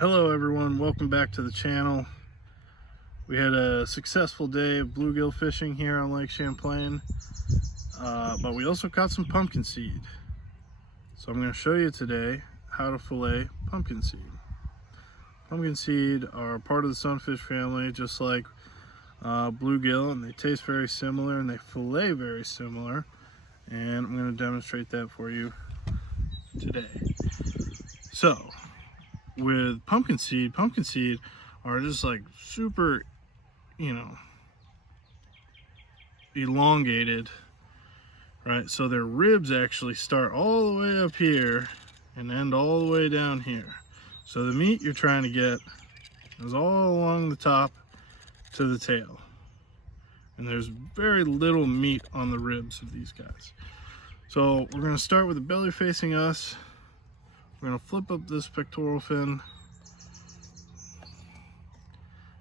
Hello everyone, welcome back to the channel. We had a successful day of bluegill fishing here on Lake Champlain, but we also caught some pumpkin seed. So I'm going to show you today how to fillet pumpkin seed. Pumpkin seed are part of the sunfish family, just like bluegill, and they taste very similar and they fillet very similar, and I'm going to demonstrate that for you today. So with pumpkin seed are just like super, elongated, right? So their ribs actually start all the way up here and end all the way down here. So the meat you're trying to get is all along the top to the tail. And there's very little meat on the ribs of these guys. So we're gonna start with the belly facing us. We're going to flip up this pectoral fin,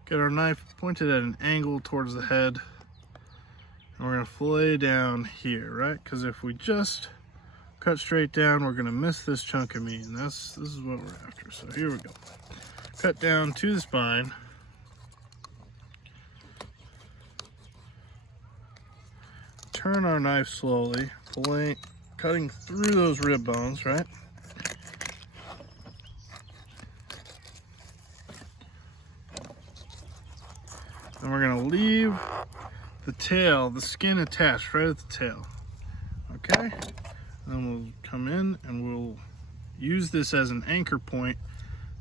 get our knife pointed at an angle towards the head, and we're going to fillet down here, right? Because if we just cut straight down, we're going to miss this chunk of meat, and this is what we're after. So here we go. Cut down to the spine. Turn our knife slowly, cutting through those rib bones, right? And we're going to leave the tail, the skin attached right at the tail. Okay? And then we'll come in and we'll use this as an anchor point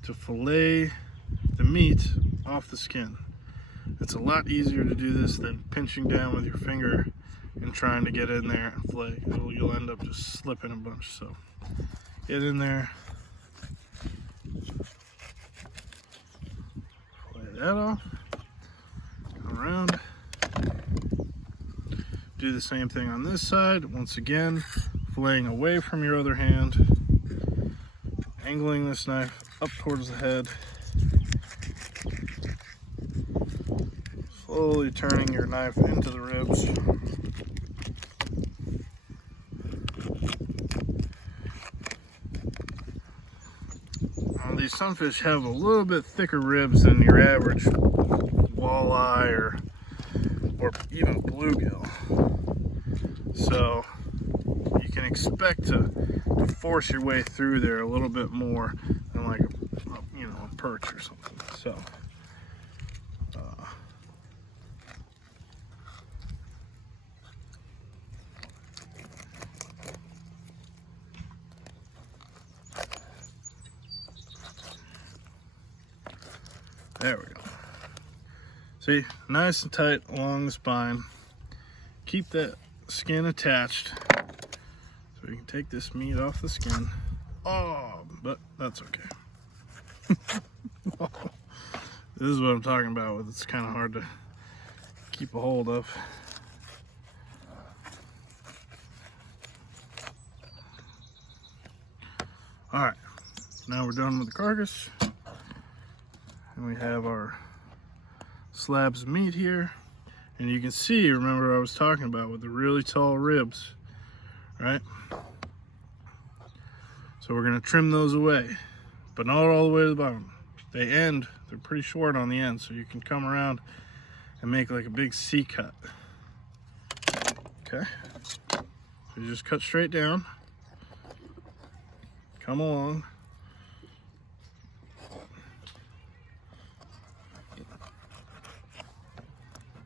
to fillet the meat off the skin. It's a lot easier to do this than pinching down with your finger and trying to get in there and fillet. You'll end up just slipping a bunch. So get in there, fillet that off. Around, do the same thing on this side. Once again, filleting away from your other hand, angling this knife up towards the head, slowly turning your knife into the ribs. Now, these sunfish have a little bit thicker ribs than your average walleye or even bluegill, so you can expect to force your way through there a little bit more than like a perch or something. So there we go. See, nice and tight along the spine. Keep that skin attached so we can take this meat off the skin. Oh, but that's okay. This is what I'm talking about with it's kind of hard to keep a hold of. All right, now we're done with the carcass, and we have our slabs of meat here, and you can see, remember I was talking about with the really tall ribs, right? So we're going to trim those away, but not all the way to the bottom. They're pretty short on the end, so you can come around and make like a big C cut. Okay, so you just cut straight down, come along,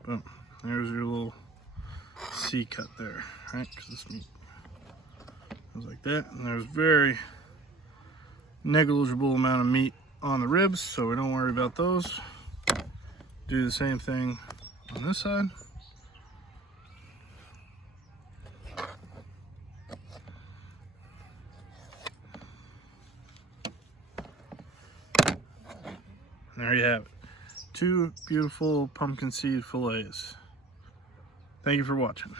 boom, there's your little C cut there, right? Because this meat goes like that, and there's very negligible amount of meat on the ribs, so we don't worry about those. Do the same thing on this side. And there you have it. 2 beautiful pumpkin seed fillets. Thank you for watching.